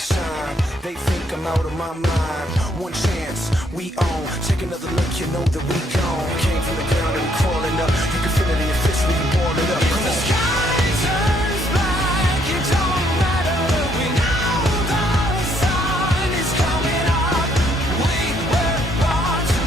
shine. They think I'm out of my mind. One chance, we own. Take another look, you know that we gone. Came from the ground and we crawling up. You can feel it in your fist when you ball it up. Come on. The sky turns black, it don't matter. We know the sun is coming up. We were born to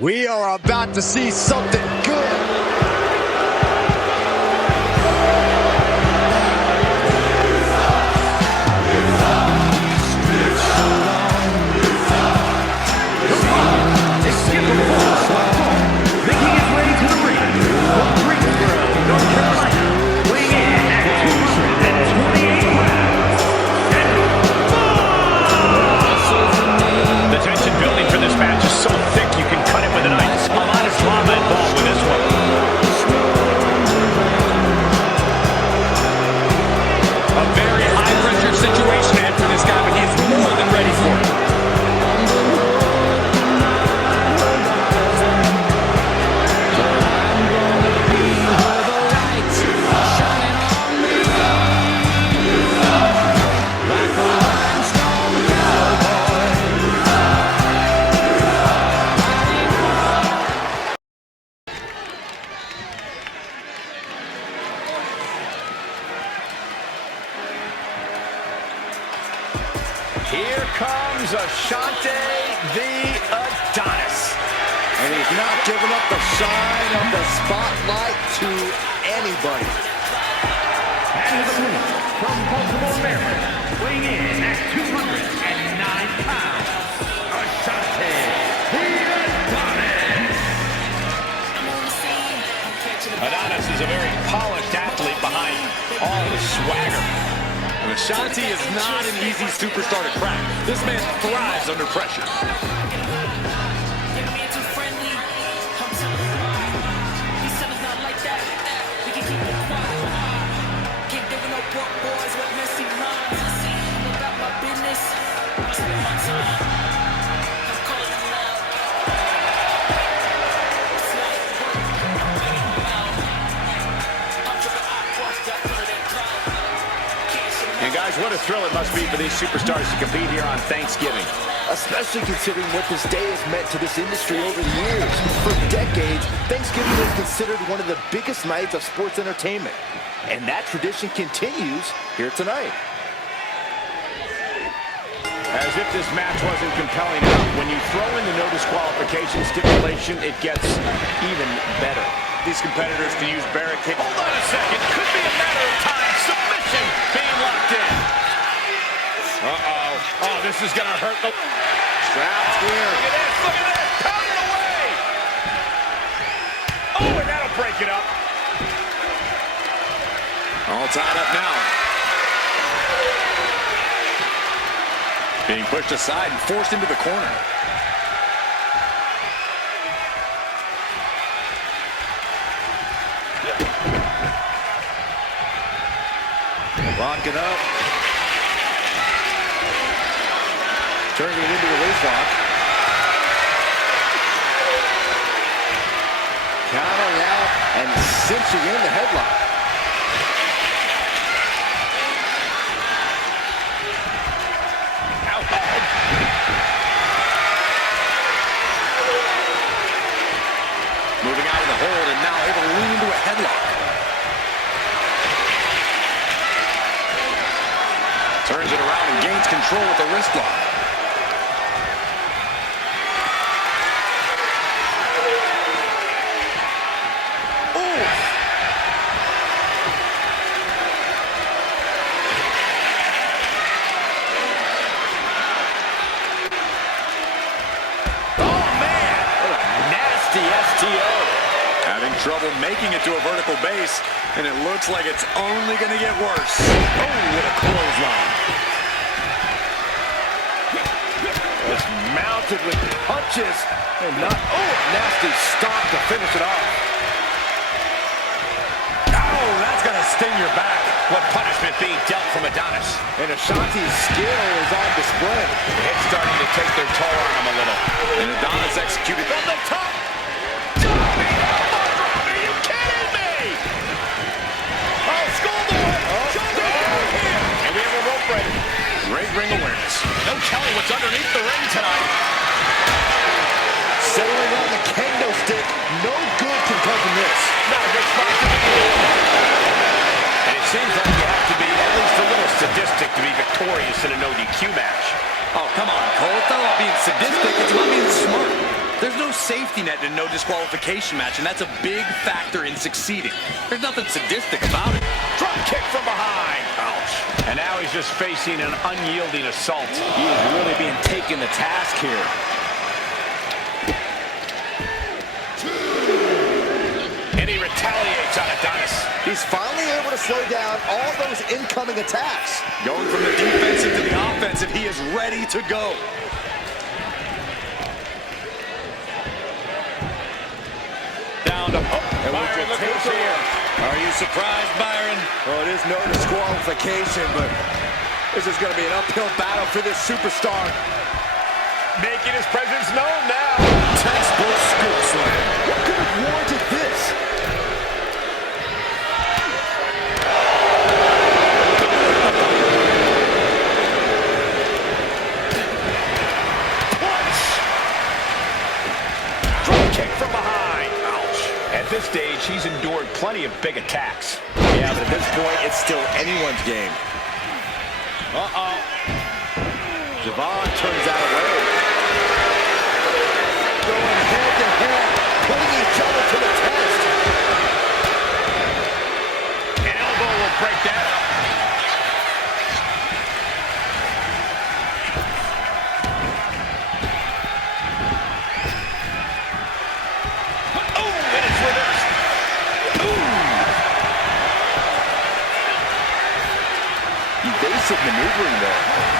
We are about to see something good. Here comes Ashante the Adonis. And he's not giving up the shine of the spotlight to anybody. And the winner from Baltimore, Maryland, weighing in at 209 pounds, Ashante the Adonis. Adonis is a very polished athlete behind all the swagger. Ashante is not an easy superstar to crack. This man thrives under pressure. And guys, what a thrill it must be for these superstars to compete here on Thanksgiving. Especially considering what this day has meant to this industry over the years. For decades, Thanksgiving is considered one of the biggest nights of sports entertainment. And that tradition continues here tonight. As if this match wasn't compelling enough, when you throw in the no disqualification stipulation, it gets even better. These competitors can use barricade. Hold on a second. Could be a matter of time. Submission being locked in. Uh-oh. Oh, this is going to hurt the... Trapped here. Look at this. Look at this. Pounding away. Oh, and that'll break it up. All tied up now. Being pushed aside and forced into the corner. Locking up. Turning it into a waist lock. Countering out and cinching in the headlock. Moving out of the hold and now able to lean into a headlock. Turns it around and gains control with the wrist lock. Having trouble making it to a vertical base, and it looks like it's only going to get worse. Oh, what a clothesline. It's mounted with punches and not, oh, nasty stop to finish it off. sting your back. What punishment being dealt from Adonis? And Ashanti's skill is on display. It's starting to take their toll on him a little. And Adonis executed From the top. Diving elbow drop. Are you kidding me? Oh, schoolboy. Shoulder down here. And we have a rope break. great ring awareness. No telling what's underneath the ring tonight. Settling on the kendo stick. No good can come from this. Not a good spot to be in. And it seems like you have to be at least a little sadistic to be victorious in a no DQ match. Oh, come on, Cole. It's not about being sadistic. It's about being smart. There's no safety net in a no disqualification match, and that's a big factor in succeeding. There's nothing sadistic about it. Drop kick from behind. Ouch. And now he's just facing an unyielding assault. He is really being taken to task here. And he retaliates on Adonis. He's finally able to slow down all those incoming attacks. Going from the defensive to the offensive, he is ready to go. Down to Byron, look who's here. Are you surprised, Byron? Well, it is no disqualification, but this is going to be an uphill battle for this superstar. Making his presence known now. Textbook scoop slam. What could have warranted this? Drop kick from behind. Ouch. At this stage, he's endured plenty of big attacks. Yeah, but at this point, it's still anyone's game. Uh-oh. Javon turns that away. Going head to head, putting each other to the test. An elbow will break that up. Oh, and it's reversed. Evasive maneuvering there.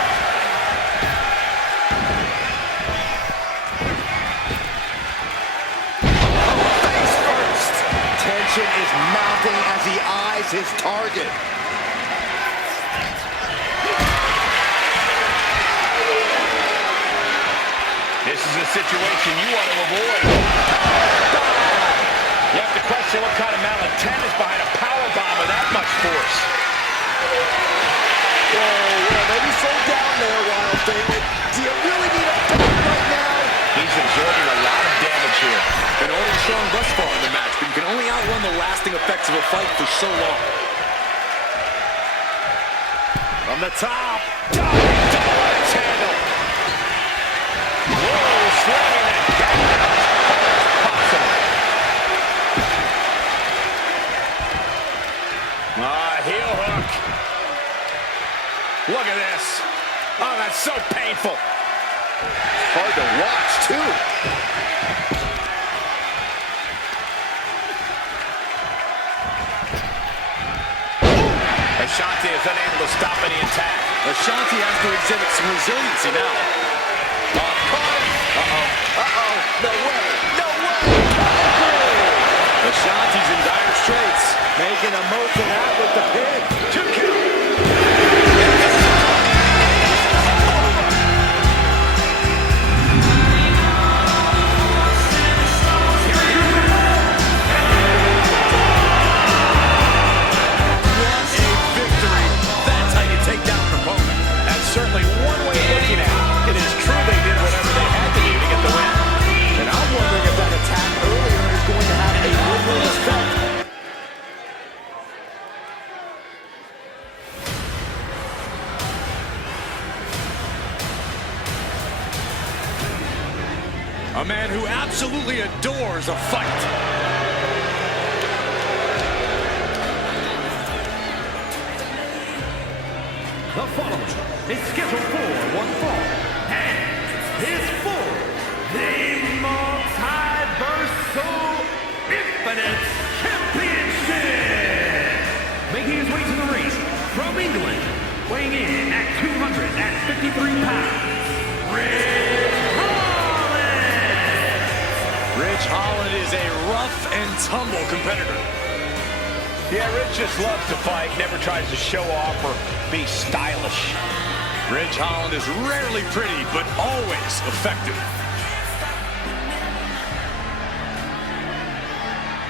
Tension is mounting as he eyes his target. This is a situation you want to avoid. You have to question what kind of malintent is behind a power bomb with that much force. Whoa, maybe slow down there, Wild Thing. Do you really need a back right now? He's absorbing a lot of damage here. Been holding strong thus far in the match, but you can only outrun the lasting effects of a fight for so long. From the top. Double edge handle. Whoa, slamming that down. Possible. Heel hook. Look at this. Oh, that's so painful. Hard to watch, too. Ashanti is unable to stop any attack. Ashanti has to exhibit some resiliency now. No way. No way. Ashanti's in dire straits. Making the most of that with the pin. 2 count. Certainly one way of looking at it. It is true they did whatever they had to do to get the win. And I'm wondering if that attack earlier is going to have a rippling effect. A man who absolutely adores a fight. The following is scheduled for one fall and is for the Multiversal Infinite Championship. Making his way to the ring from England, weighing in at 253 pounds, Ridge Holland. Ridge Holland is a rough and tumble competitor. Yeah, Ridge just loves to fight, never tries to show off or be stylish. Ridge Holland is rarely pretty, but always effective.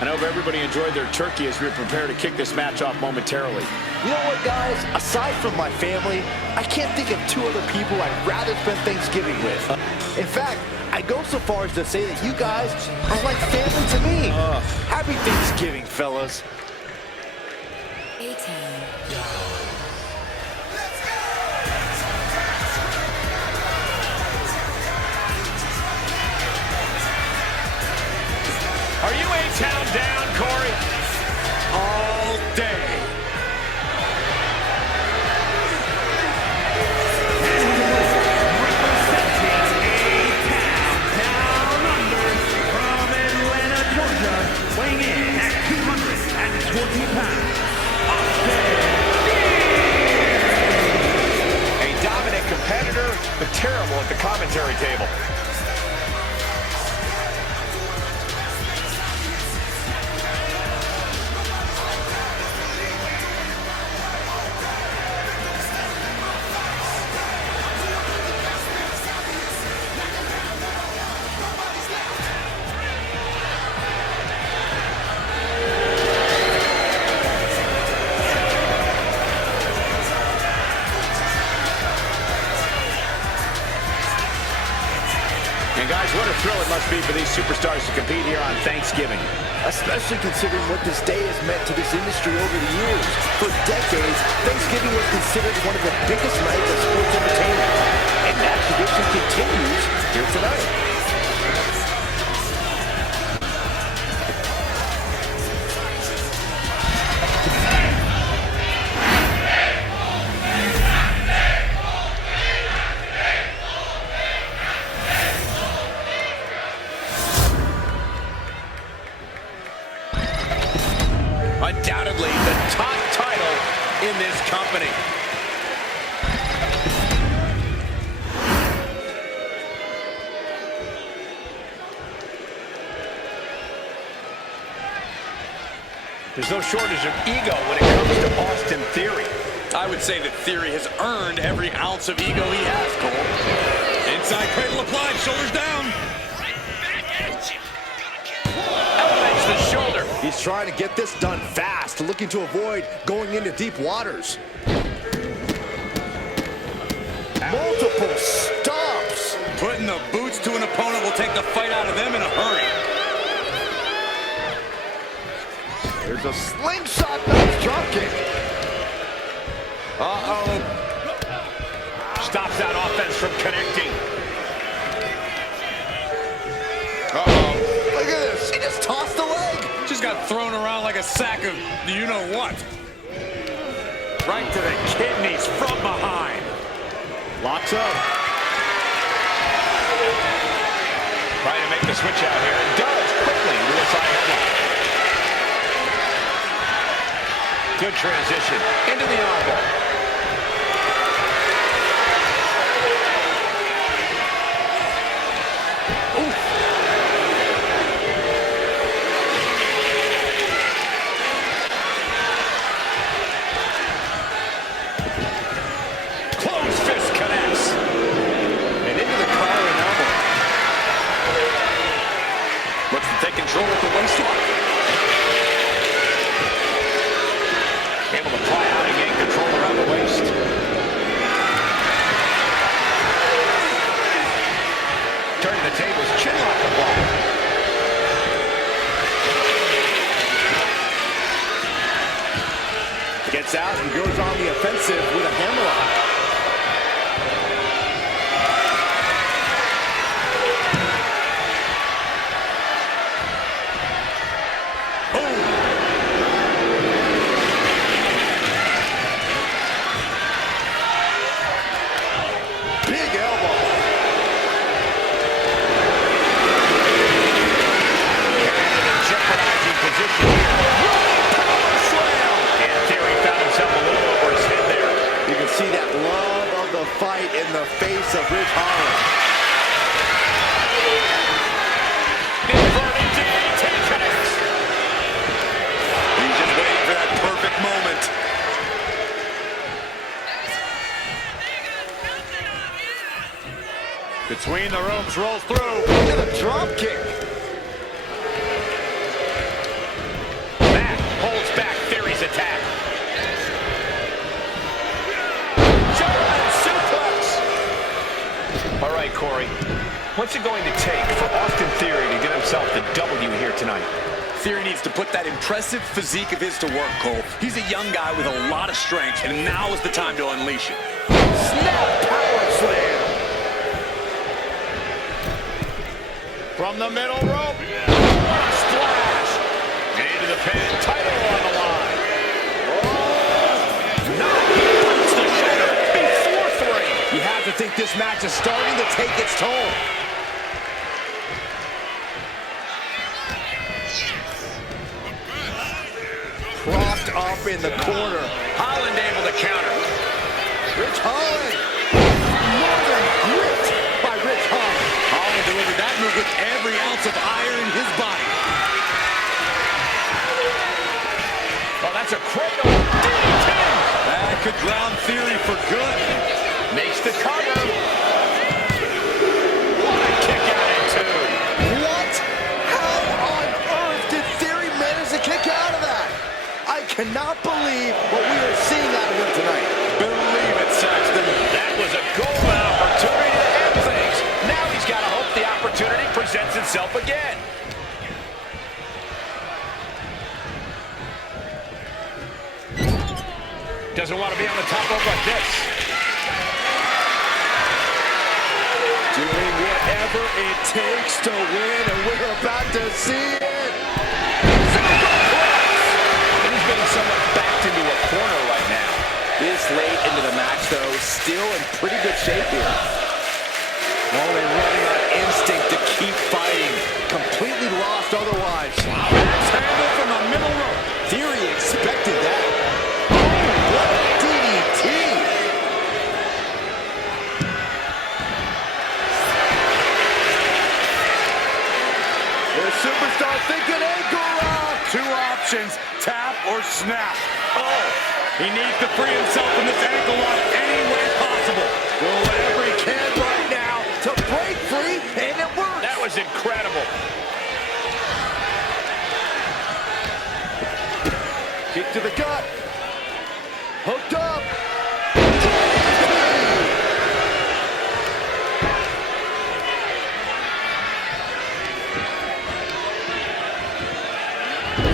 I hope everybody enjoyed their turkey as we prepare to kick this match off momentarily. You know what, guys? Aside from my family, I can't think of two other people I'd rather spend Thanksgiving with. In fact, I'd go so far as to say that you guys are like family to me. Happy Thanksgiving, fellas. Are you A-Town down, Corey? All day. Weighing in at 220 pounds, A dominant competitor, but terrible at the commentary table. And guys, what a thrill it must be for these superstars to compete here on Thanksgiving. Especially considering what this day has meant to this industry over the years. For decades, Thanksgiving was considered one of the biggest nights of sports entertainment. And that tradition continues here tonight. Undoubtedly the top title in this company. There's no shortage of ego when it comes to Austin Theory. I would say that Theory has earned every ounce of ego he has, Cole. Inside cradle applied, shoulders down. Elevates the shoulder. He's trying to get this done fast, looking to avoid going into deep waters. Multiple stops. Putting the boots to an opponent will take the fight out of them in a hurry. There's a slingshot knife drop kick. Uh-oh. Stops that offense from connecting. Uh-oh. Look at this. He just tossed the leg. Just got thrown around like a sack of you-know-what. Right to the kidneys from behind. Locks up. Trying to make the switch out here. And does quickly with a side headlock. Good transition into the armbar. Close fist connects. And into the collar and elbow. Looks to take control of the waistline. Able to fly out and gain control around the waist. Turning the tables, chin lock applied. Gets out and goes on the offensive with a hammerlock. Big elbow. Jeopardizing position here. Power slam! And Theory found himself a little over his head there. You can see that love of the fight in the face of Ridge Holland. Inverted DDT connects. He's just waiting for that Between the ropes, rolls through. Look at the drop kick. That holds back Theory's attack. German suplex. All right, Corey. What's it going to take for Austin Theory to get himself the W here tonight? Theory needs to put that impressive physique of his to work, Cole. He's a young guy with a lot of strength, and now is the time to unleash it. Snap power slam. From the middle rope. What a splash. Into the pin. Title on the line. Oh. No, he breaks the shoulder before 3. You have to think this match is starting to take its toll. Propped up in the corner. Holland able to counter. Rich Holland. Northern grit by Rich Holland. Holland delivered that move with every ounce of iron in his body. Oh, that's a cradle. DDT. That could ground Theory for good. Makes the cover. What a kick out at 2. What? How on earth did Theory manage to kick out of that? I cannot believe what we are seeing out of him tonight. Believe it, Saxton. That was a golden opportunity to end things. Now he's got to hope the opportunity presents itself again. Doesn't want to be on the top rope like this. Doing whatever it takes to win, and we're about to see it. And he's being somewhat backed into a corner right now. This late into the match, though, still in pretty good shape here. Only running on instinct to keep fighting. Completely lost otherwise. Wow, that's handled from the middle rope. Theory expected that. Oh, what a DDT! The superstar thinking ankle lock. 2 options, tap or snap. Oh, he needs to free himself from this ankle lock any way possible. Doing whatever he can right now to break free, and it works. That was incredible. Kick to the gut. Hooked up.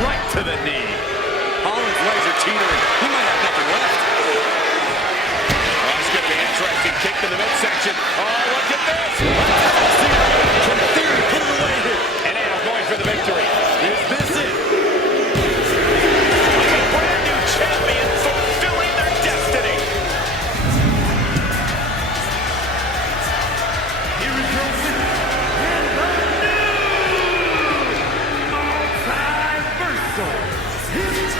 Right to the knee. Holland's legs are teetering. He might have nothing left. Oh, it's going to be an interesting kick to the midsection. Oh, look at this. Can Theory put it away here? And now going for the victory. Is this it? A brand new champion fulfilling their destiny. Here is your winner, and the new multiversal history.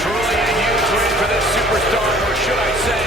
Truly a huge win for this superstar, or should I say,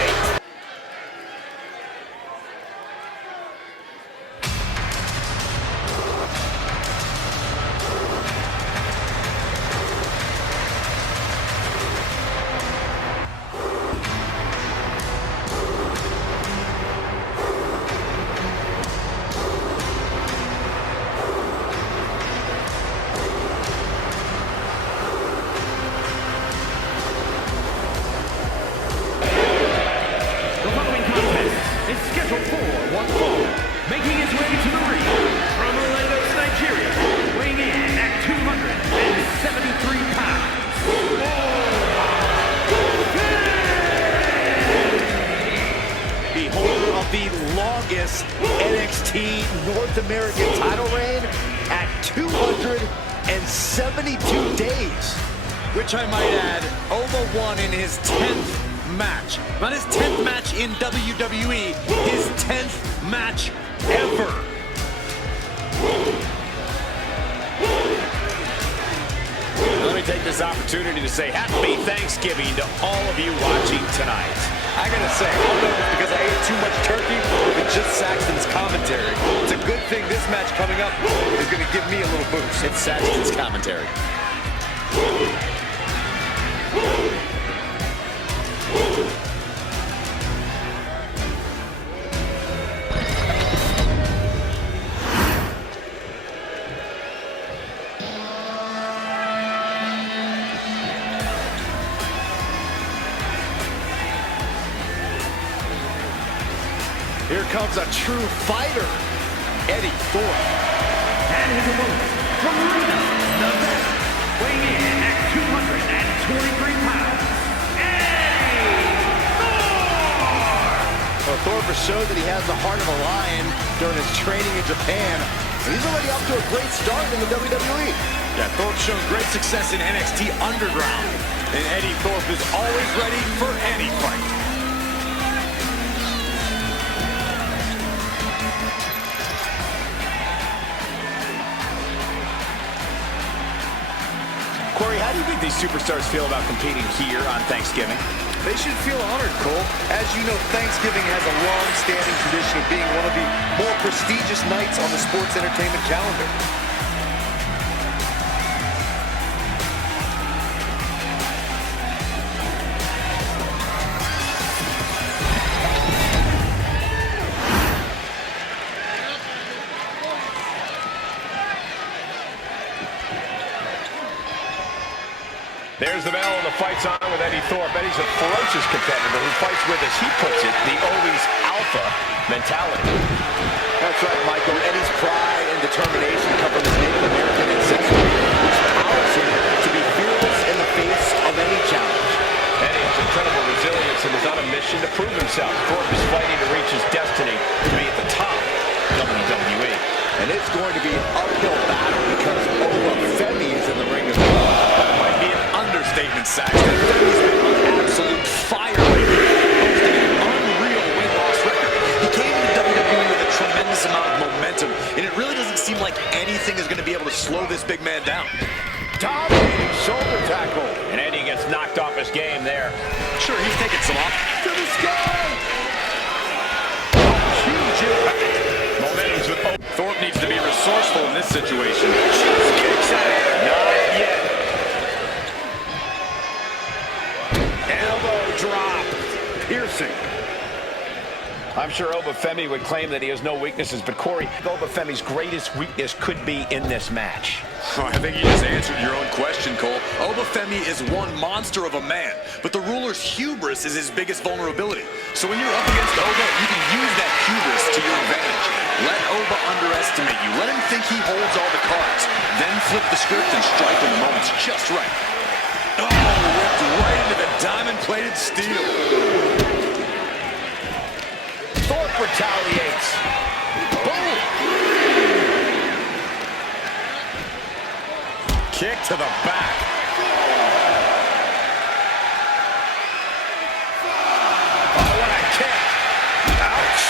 The following contest is scheduled for one fall, making his way to the ring from Lagos, Nigeria, weighing in at 273 pounds. The holder of the longest NXT North American title reign at 272 days. Which I might add, Oma won in his 10th match. Not his 10th match in WWE, his 10th match ever. let me take this opportunity to say happy Thanksgiving to all of you watching tonight. I gotta say, I don't know if it's because I ate too much turkey or if it's just Saxton's commentary. It's a good thing this match coming up is gonna give me a little boost. It's Saxton's commentary. Here comes a true fighter, Eddie Thorpe. And his opponent from Reno, Nevada, weighing in at 223 pounds, Eddie Thorpe! Well, Thorpe has showed that he has the heart of a lion during his training in Japan. He's already up to a great start in the WWE. Yeah, Thorpe shows great success in NXT Underground. And Eddie Thorpe is always ready for any fight. Corey, how do you think these superstars feel about competing here on Thanksgiving? They should feel honored, Cole. As you know, Thanksgiving has a long-standing tradition of being one of the more prestigious nights on the sports entertainment calendar. There's the bell, and the fight's on with Eddie Thorpe. Eddie's a ferocious competitor who fights with, as he puts it, the always alpha mentality. That's right, Michael. Eddie's pride and determination come from his Native American ancestry, which powers him to be fearless in the face of any challenge. Eddie has incredible resilience and is on a mission to prove himself. Thorpe is fighting to reach his destiny to be at the top of WWE. And it's going to be an uphill battle because Ola Femi is in the ring as well. That might be an understatement, Saxton. Femi's been on absolute fire lately, posting an unreal win-loss record. He came into WWE with a tremendous amount of momentum, and it really doesn't seem like anything is going to be able to slow this big man down. Dominating shoulder tackle. And Eddie gets knocked off his game there. Sure, he's taking some off. To the sky. Huge impact. Momentum's with Thorpe needs to be resourceful in this situation. just kicks at it. Not yet. Elbow drop. Piercing. I'm sure Obafemi would claim that he has no weaknesses, but Corey, Obafemi's greatest weakness could be in this match. Oh, I think you just answered your own question, Cole. Obafemi is one monster of a man, but the ruler's hubris is his biggest vulnerability. So when you're up against Oba, you can use that hubris to your advantage. Let Oba underestimate you. Let him think he holds all the cards. Then flip the script and strike when the moment's just right. Oh, whipped right into the diamond-plated steel. Thorpe retaliates. Boom! Kick to the back. Oh, what a kick. Ouch.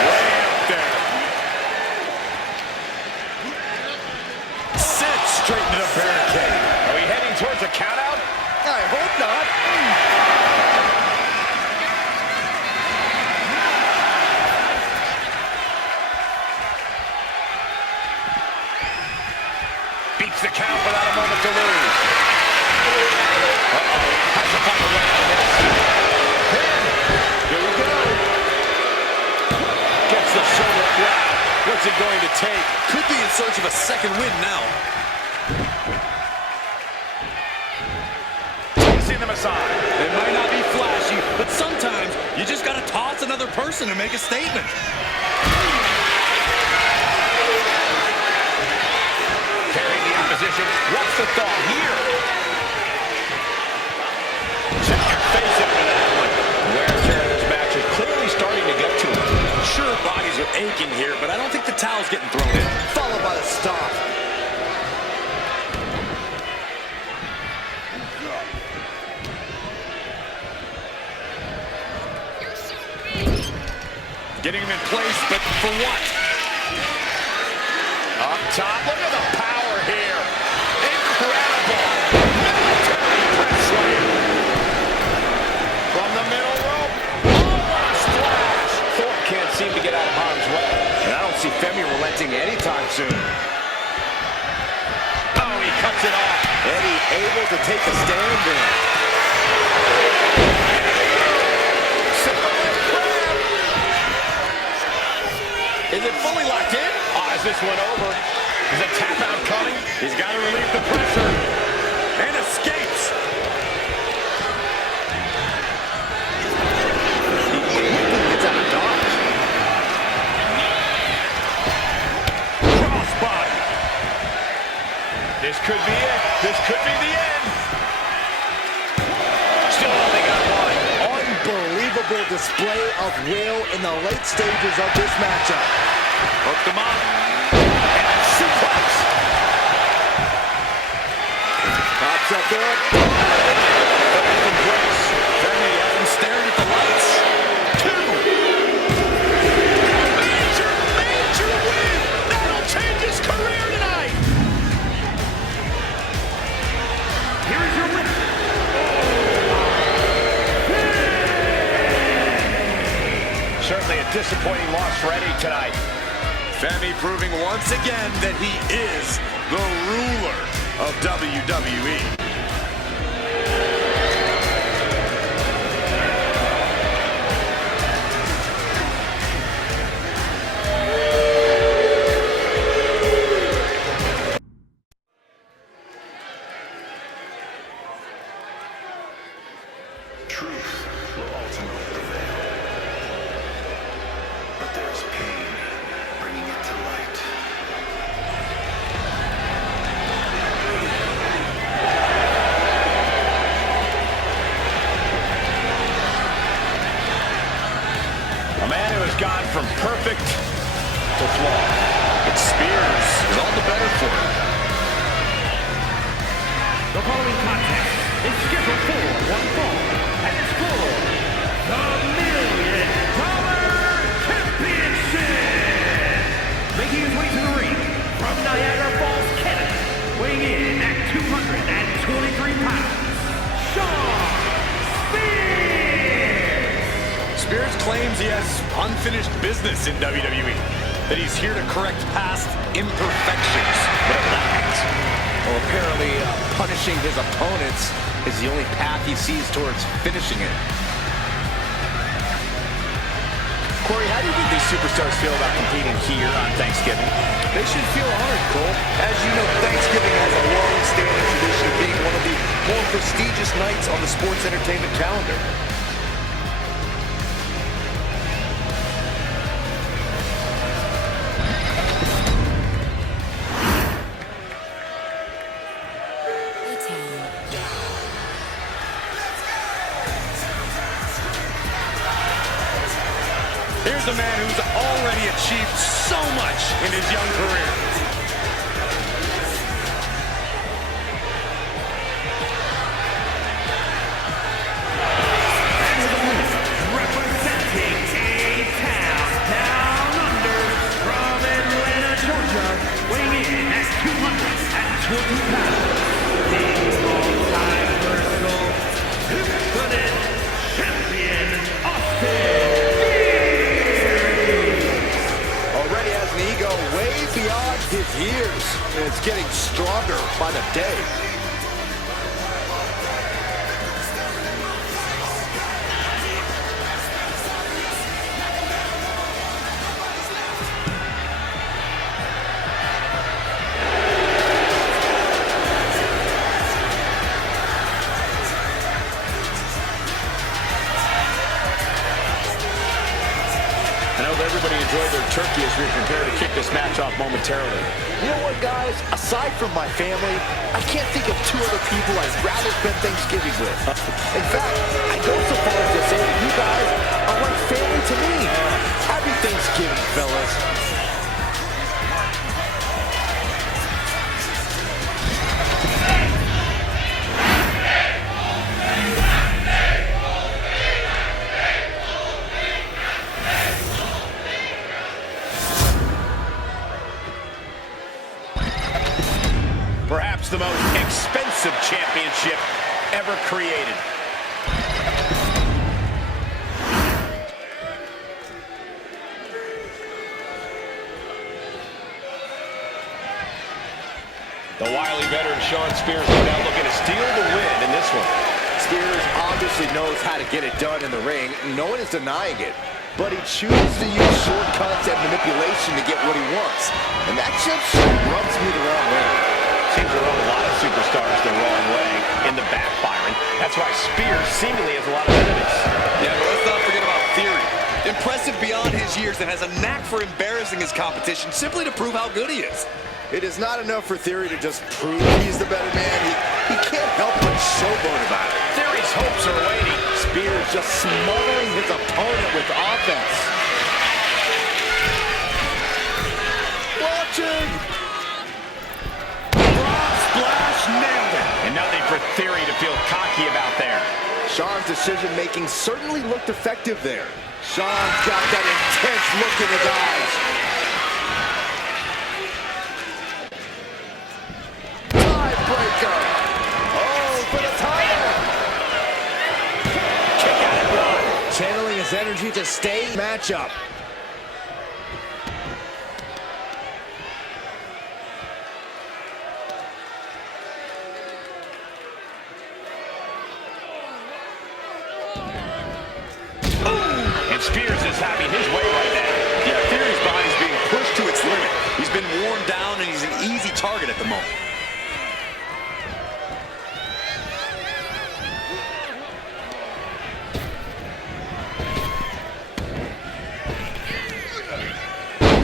Way up there. Set straight into the barricade. Are we heading towards a countout? I hope not. Beats the count without a moment to lose. Uh-oh. Has to find a way out of this. Here we go. Gets the shoulder grab. What's it going to take? Could be in search of a second win now. See them aside. It might not be flashy, but sometimes you just gotta toss another person to make a statement. Carrying the opposition. What's the thought here? Check your face after that one. Wear and tear of this match is clearly starting to get to him. Sure, bodies are aching here, but I don't think the towel's getting thrown in. Followed by the stop. Getting him in place, but for what? Up top, look at the power here. Incredible. Military press slam. From the middle rope. Oh, what a splash. Thorpe can't seem to get out of harm's way. And I don't see Femi relenting anytime soon. Oh, he cuts it off. Eddie able to take a stand there. Is it fully locked in? Is this one over? Is a tap out coming? He's got to relieve the pressure. And escapes. He quickly gets out of dodge. Crossbody. This could be it. This could be the end. Still only got one. Unbelievable display of will in the late stages of this matchup. Hooked him up. And a suplex. Pops up there. Femi has him staring at the lights. 2. Major, major win. That'll change his career tonight. Here is your winner. Certainly a disappointing loss for Eddie tonight. Femi proving once again that he is the ruler of WWE. Truth will ultimately prevail. But there's pain bringing it to light. A man who has gone from perfect to flawed. But Spears is all the better for it. The following contest is scheduled for one fall, and it's for the $1 Million Championship. Making his way to the ring from Niagara Falls, Canada, weighing in at 223 pounds, Sean Spears. Spears claims he has unfinished business in WWE, that he's here to correct past imperfections, whatever that means. Well, apparently punishing his opponents is the only path he sees towards finishing it. Corey, how do you think these superstars feel about competing here on Thanksgiving? They should feel honored, Cole. As you know, Thanksgiving has a long-standing tradition of being one of the more prestigious nights on the sports entertainment calendar. Here's a man who's already achieved so much in his young career. Representing A-Town down under from Atlanta, Georgia, weighing in at 220 pounds, the multi-versal Infinite Champion, Austin. Already has an ego way beyond his years, and it's getting stronger by the day. I hope everybody enjoyed their turkey as we prepare to kick this match off momentarily. You know what, guys? Aside from my family, I can't think of two other people I'd rather spend Thanksgiving with. In fact, I go so far as to say that you guys are like family to me. Happy Thanksgiving, fellas. Perhaps the most expensive championship ever created. The wily veteran Shawn Spears is now looking to steal the win in this one. Spears obviously knows how to get it done in the ring. No one is denying it. But he chooses to use shortcuts and manipulation to get what he wants. And that just rubs me the wrong way. Seems to rub a lot of superstars the wrong way in the backfiring. That's why Spears seemingly has a lot of enemies. Yeah, but let's not forget about Theory. Impressive beyond his years and has a knack for embarrassing his competition simply to prove how good he is. It is not enough for Theory to just prove he's the better man. He can't help but showboat about it. Theory's hopes are waiting. Spears just smothering his opponent with offense. Watching! Frog splash, nailed it. And nothing for Theory to feel cocky about there. Shawn's decision-making certainly looked effective there. Shawn's got that intense look in his eyes. Tiebreaker! Oh, for the title! Kick out at one. Channeling his energy to stay matchup. And Spears is having his way right now. Yeah, Theory's body is being pushed to its limit. He's been worn down and he's an easy target at the moment.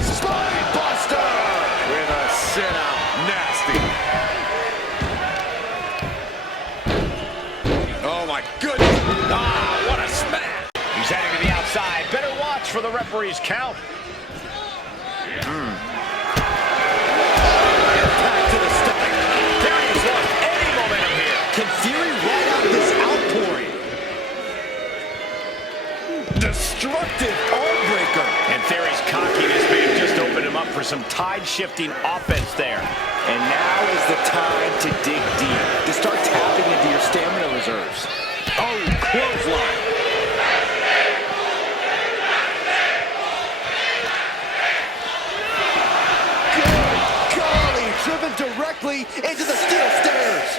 Spine Buster! With a sit-out. Nasty. Oh my goodness. Ah, what a smash. He's heading to the outside. Better watch for the referee's count. Impact to the stomach. Theory has lost any momentum here. Can Theory ride out this outpouring? Destructive arm breaker. And Theory's cockiness may have just opened him up for some tide-shifting offense there. And now is the time to dig deep, to start tapping into your stamina reserves. Oh, clothesline. Good golly, driven directly into the steel stairs.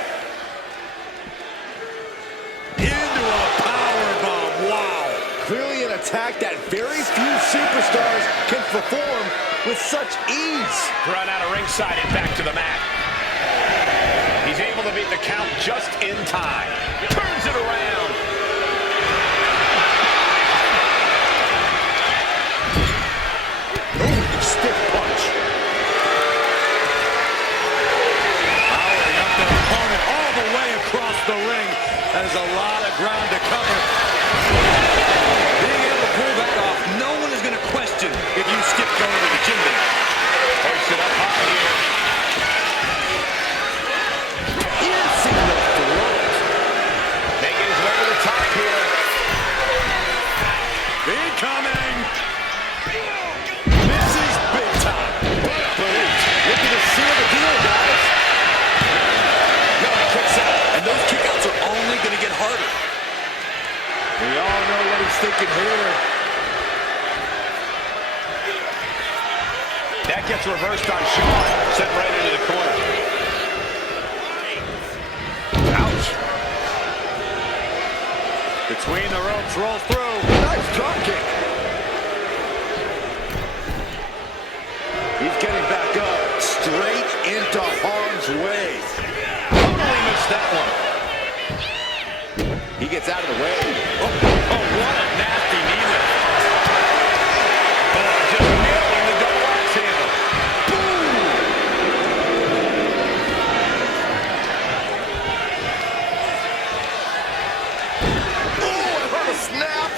Into a powerbomb. Wow. Clearly an attack that very few superstars can perform with such ease. Run out of ringside and back to the mat. He's able to beat the count just in time. Turns it around. Ooh, stiff punch. Powering up their opponent all the way across the ring. That is a lot of ground to cover. Being able to pull that off, no one is going to question if you skip going to the gym tonight. Hoisted up high here. Piercing the throat. Making his way to the top here. Incoming. Misses big time. Looking to seal the deal, guys. No, he kicks out. And those kickouts are only going to get harder. We all know what he's thinking here. That gets reversed on Shawn. Sent right into the corner. Ouch. Between the ropes, rolls through. Nice drop kick. He's getting back up, straight into harm's way. Totally missed that one. He gets out of the way. Oh, what a nasty knee lift. Oh, just nailing the double axe handle. What a snap.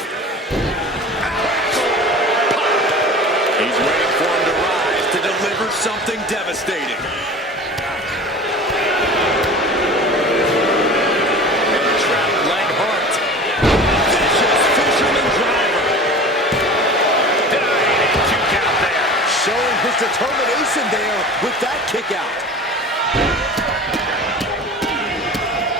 He's waiting for him to rise to deliver something devastating. And a trapped leg hooked. Vicious fisherman driver. Denied a 2 count there. Showing his determination there with that kick out.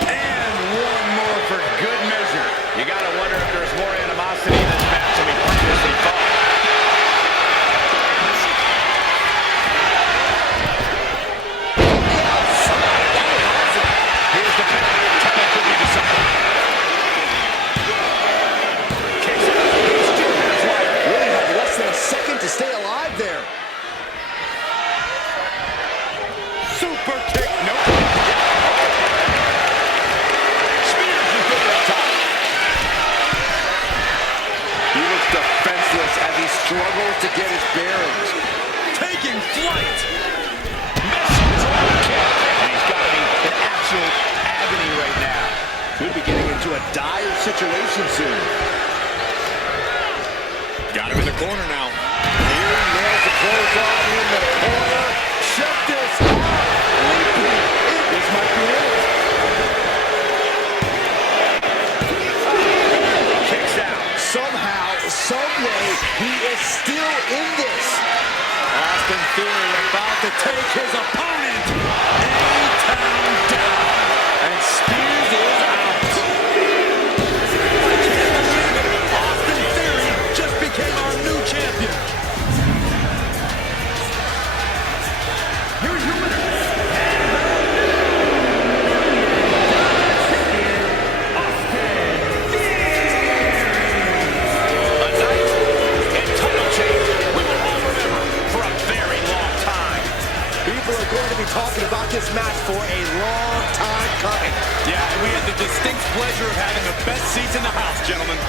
And one more for good measure. You got to wonder if there's more animosity in this match than we previously thought. Outside. super kick. Nope. Spears is good up top. He looks defenseless as he struggles to get his bearings. Taking flight. Missile drop kick. And he's got to be in absolute agony right now. Could be getting into a dire situation soon. Got him in the corner now. Here he nails the clothesline in the corner. Check this out. Leaping. This might be it. Kicks out. Somehow, someway, he is still in this. Austin Theory about to take his opponent A-Town down. And Spears is out. Austin Theory just became our new champion. Here's your winner, and A night and title change we will all remember for a very long time. People are going to be talking about this match for a long time coming. Yeah, and we had the distinct pleasure of having the best seats in the house, gentlemen.